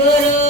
Guru.